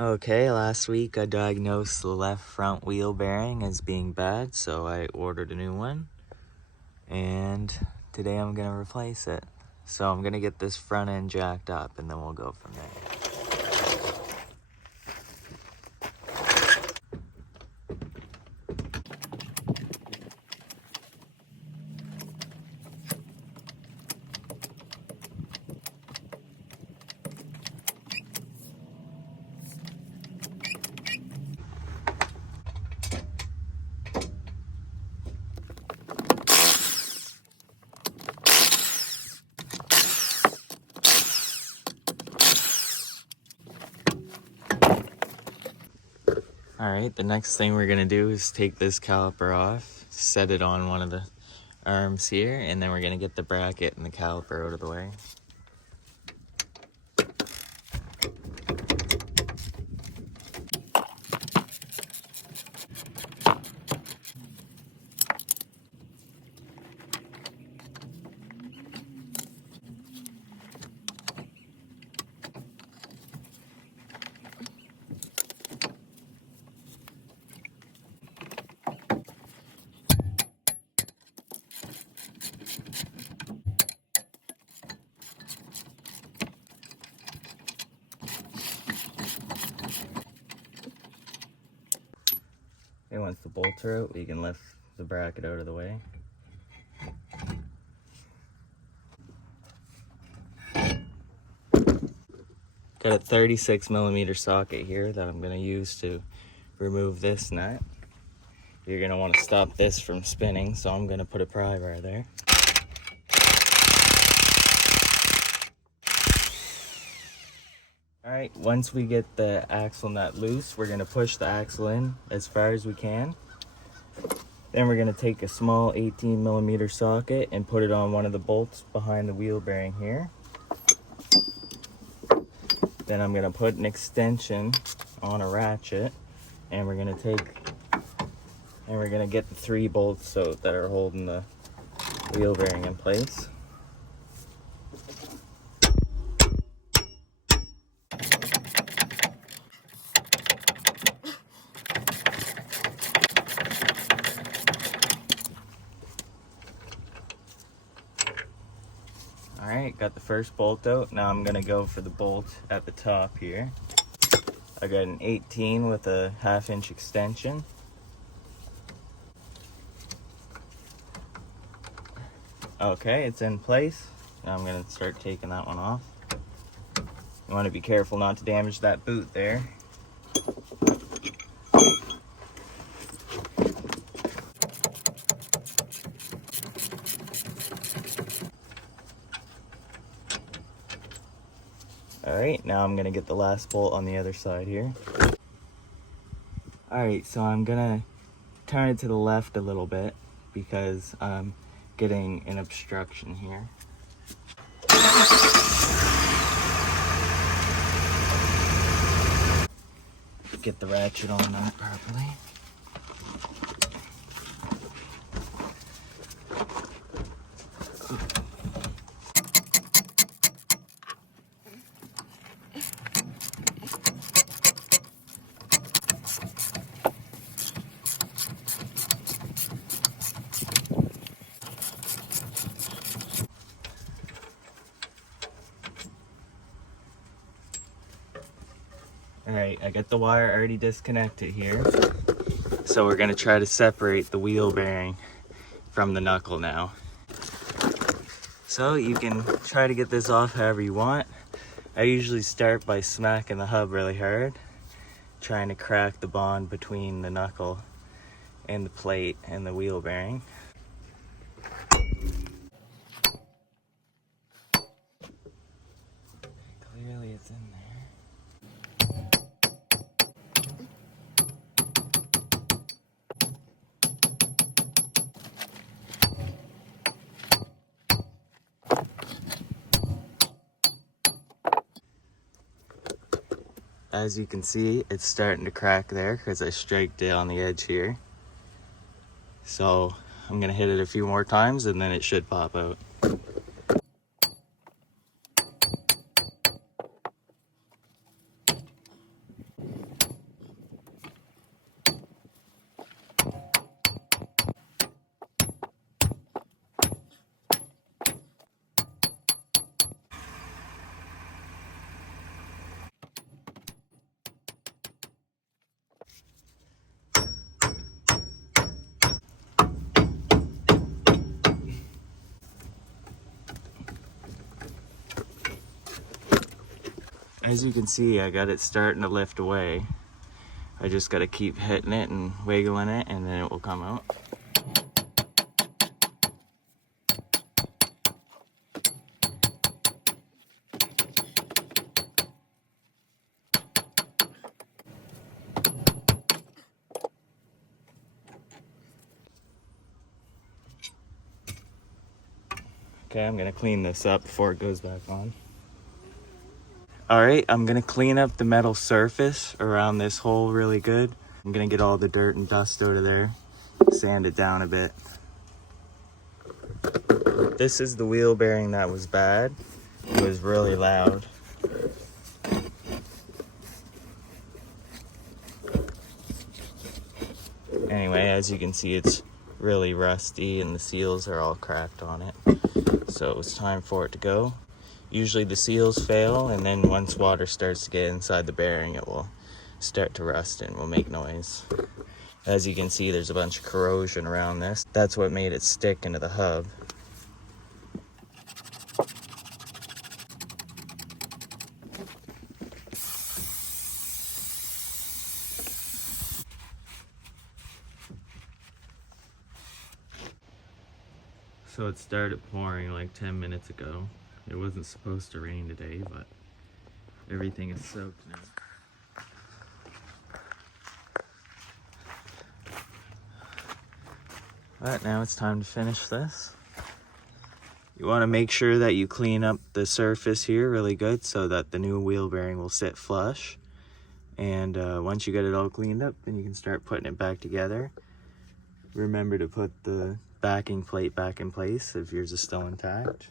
Okay, last week I diagnosed the left front wheel bearing as being bad, so I ordered a new one. And today I'm gonna replace it. So I'm gonna get this front end jacked up and then we'll go from there. Alright, the next thing we're gonna do is take this caliper off, set it on one of the arms here, and then we're gonna get the bracket and the caliper out of the way. And once the bolts are out, we can lift the bracket out of the way. Got a 36mm socket here that I'm going to use to remove this nut. You're going to want to stop this from spinning, so I'm going to put a pry bar there. Alright, once we get the axle nut loose, we're going to push the axle in as far as we can. Then we're going to take a small 18mm socket and put it on one of the bolts behind the wheel bearing here. Then I'm going to put an extension on a ratchet, and we're going to get the 3 bolts out that are holding the wheel bearing in place. Alright, got the first bolt out. Now I'm going to go for the bolt at the top here. I got an 18 with a 1/2 inch extension. Okay, it's in place. Now I'm going to start taking that one off. You want to be careful not to damage that boot there. Alright, now I'm going to get the last bolt on the other side here. Alright, so I'm going to turn it to the left a little bit because I'm getting an obstruction here. Get the ratchet on that properly. Alright, I got the wire already disconnected here. So we're going to try to separate the wheel bearing from the knuckle now. So you can try to get this off however you want. I usually start by smacking the hub really hard, trying to crack the bond between the knuckle and the plate and the wheel bearing. Clearly it's in there. As you can see, it's starting to crack there because I striked it on the edge here. So I'm gonna hit it a few more times and then it should pop out. As you can see, I got it starting to lift away. I just got to keep hitting it and wiggling it, and then it will come out. Okay, I'm gonna clean this up before it goes back on. All right, I'm gonna clean up the metal surface around this hole really good. I'm gonna get all the dirt and dust out of there, sand it down a bit. This is the wheel bearing that was bad. It was really loud. Anyway, as you can see, it's really rusty and the seals are all cracked on it. So it was time for it to go. Usually the seals fail, and then once water starts to get inside the bearing, it will start to rust and will make noise. As you can see, there's a bunch of corrosion around this. That's what made it stick into the hub. So it started pouring like 10 minutes ago. It wasn't supposed to rain today, but everything is soaked now. But now it's time to finish this. You want to make sure that you clean up the surface here really good so that the new wheel bearing will sit flush. And once you get it all cleaned up, then you can start putting it back together. Remember to put the backing plate back in place if yours is still intact.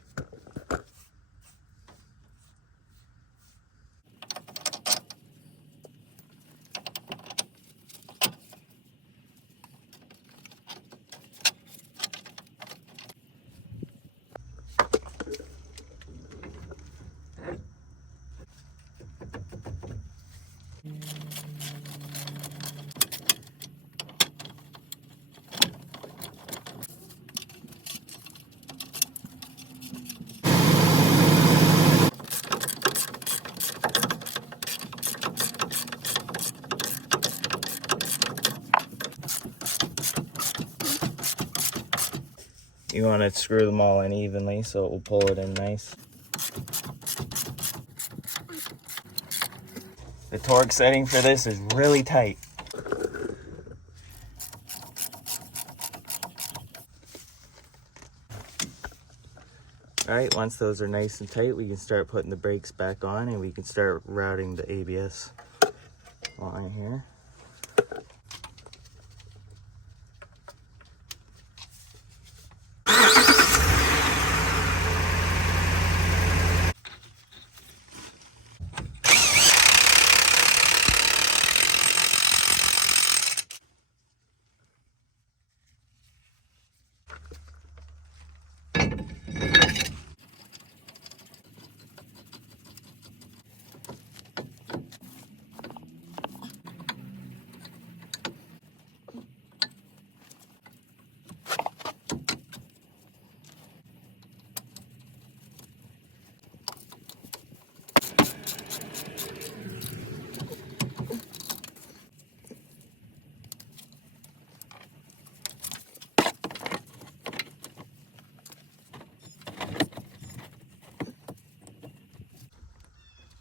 You want to screw them all in evenly so it will pull it in nice. The torque setting for this is really tight. Alright, once those are nice and tight, we can start putting the brakes back on and we can start routing the ABS line here.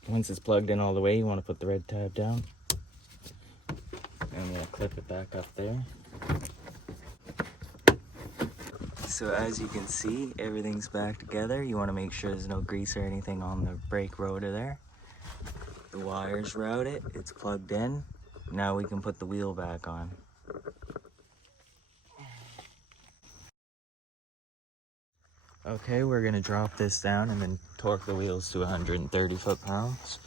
Once it's plugged in all the way, you want to put the red tab down. And we'll clip it back up there. So as you can see, everything's back together. You want to make sure there's no grease or anything on the brake rotor there. The wires route it, it's plugged in. Now we can put the wheel back on. Okay, we're gonna drop this down and then torque the wheels to 130 foot-pounds.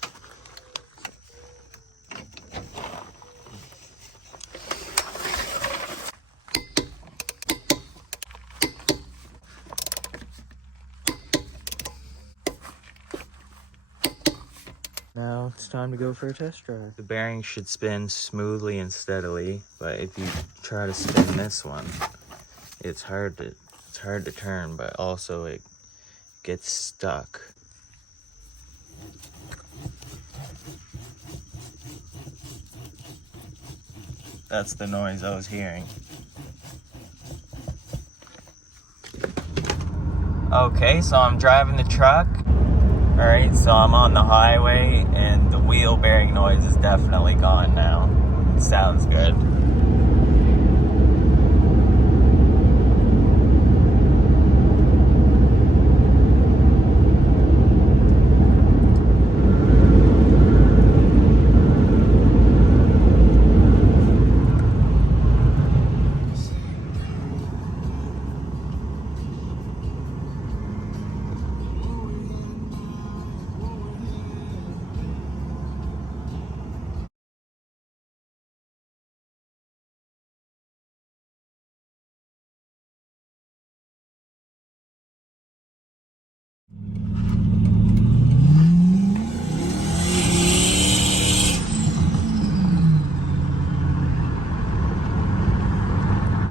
Now it's time to go for a test drive. The bearing should spin smoothly and steadily, but if you try to spin this one, it's hard to turn, but also it gets stuck. That's the noise I was hearing. Okay, so I'm driving the truck. Alright, so I'm on the highway and the wheel bearing noise is definitely gone now. It sounds good.